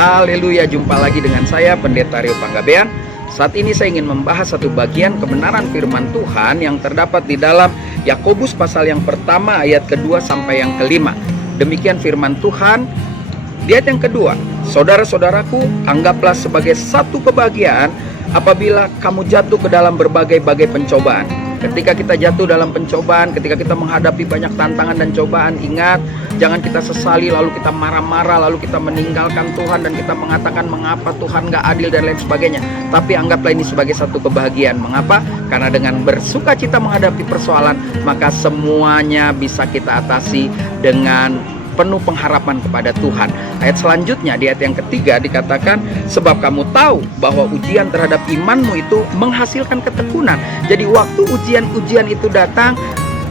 Haleluya, jumpa lagi dengan saya Pendeta Rio Panggabean. Saat ini saya ingin membahas satu bagian kebenaran firman Tuhan yang terdapat di dalam Yakobus pasal yang pertama ayat kedua sampai yang kelima. Demikian firman Tuhan di ayat yang kedua. Saudara-saudaraku, anggaplah sebagai satu kebahagiaan apabila kamu jatuh ke dalam berbagai-bagai pencobaan. Ketika kita jatuh dalam pencobaan, ketika kita menghadapi banyak tantangan dan cobaan, ingat, jangan kita sesali lalu kita marah-marah, lalu kita meninggalkan Tuhan dan kita mengatakan mengapa Tuhan gak adil dan lain sebagainya. Tapi anggaplah ini sebagai satu kebahagiaan. Mengapa? Karena dengan bersuka cita menghadapi persoalan, maka semuanya bisa kita atasi dengan penuh pengharapan kepada Tuhan. Ayat selanjutnya di ayat yang ketiga dikatakan, sebab kamu tahu bahwa ujian terhadap imanmu itu menghasilkan ketekunan. Jadi waktu ujian-ujian itu datang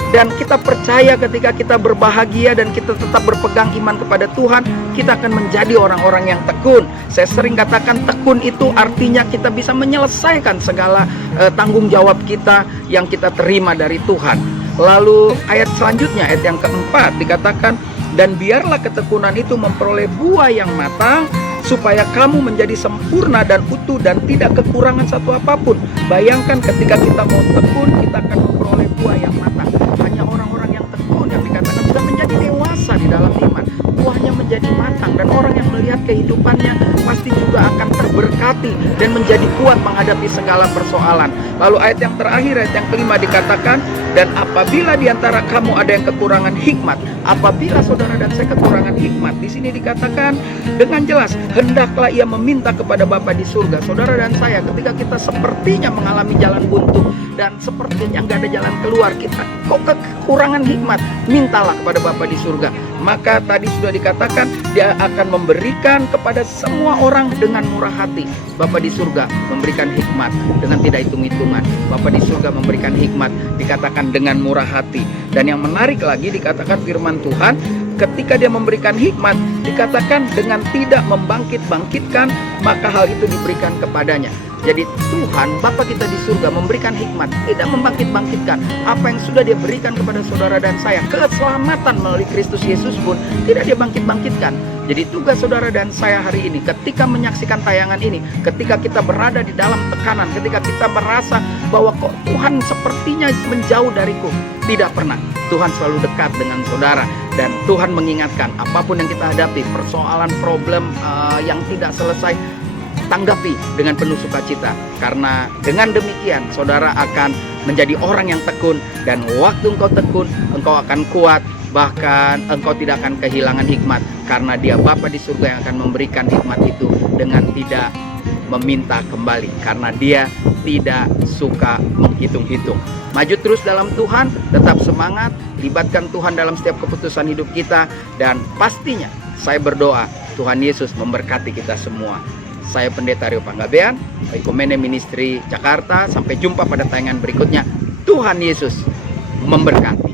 dan kita percaya, ketika kita berbahagia dan kita tetap berpegang iman kepada Tuhan, kita akan menjadi orang-orang yang tekun. Saya sering katakan tekun itu artinya kita bisa menyelesaikan segala tanggung jawab kita yang kita terima dari Tuhan. Lalu ayat selanjutnya, ayat yang keempat dikatakan, dan biarlah ketekunan itu memperoleh buah yang matang, supaya kamu menjadi sempurna dan utuh dan tidak kekurangan satu apapun. Bayangkan ketika kita mau tekun, kita akan memperoleh buah yang matang. Hanya orang-orang yang tekun yang dikatakan bisa menjadi dewasa di dalam iman. Buahnya menjadi matang, dan orang yang melihat kehidupannya pasti juga akan terberkati dan menjadi kuat menghadapi segala persoalan. Lalu ayat yang terakhir, ayat yang kelima dikatakan, dan apabila di antara kamu ada yang kekurangan hikmat, apabila saudara dan saya kekurangan hikmat, di sini dikatakan dengan jelas, hendaklah ia meminta kepada Bapa di surga. Saudara dan saya, ketika kita sepertinya mengalami jalan buntu dan sepertinya nggak ada jalan keluar, kita kok kekurangan hikmat, mintalah kepada Bapa di surga. Maka tadi sudah dikatakan, dia akan memberikan kepada semua orang dengan murah hati. Bapa di surga memberikan hikmat dengan tidak hitung-hitungan. Bapa di surga memberikan hikmat, dikatakan dengan murah hati. Dan yang menarik lagi dikatakan firman Tuhan, ketika dia memberikan hikmat, dikatakan dengan tidak membangkit-bangkitkan, maka hal itu diberikan kepadanya. Jadi Tuhan, Bapa kita di surga memberikan hikmat, tidak membangkit-bangkitkan. Apa yang sudah dia berikan kepada saudara dan saya, keselamatan melalui Kristus Yesus pun tidak dia bangkit-bangkitkan. Jadi tugas saudara dan saya hari ini, ketika menyaksikan tayangan ini, ketika kita berada di dalam tekanan, ketika kita merasa bahwa kok Tuhan sepertinya menjauh dariku, tidak pernah. Tuhan selalu dekat dengan saudara, dan Tuhan mengingatkan apapun yang kita hadapi, persoalan, problem yang tidak selesai, tanggapi dengan penuh sukacita, karena dengan demikian saudara akan menjadi orang yang tekun, dan waktu engkau tekun, engkau akan kuat, bahkan engkau tidak akan kehilangan hikmat, karena dia Bapa di surga yang akan memberikan hikmat itu dengan tidak meminta kembali, karena dia tidak suka menghitung-hitung. Maju terus dalam Tuhan, tetap semangat, libatkan Tuhan dalam setiap keputusan hidup kita, dan pastinya saya berdoa Tuhan Yesus memberkati kita semua. Saya Pendeta Rio Panggabean, Ekumene Ministry Jakarta. Sampai jumpa pada tayangan berikutnya. Tuhan Yesus memberkati.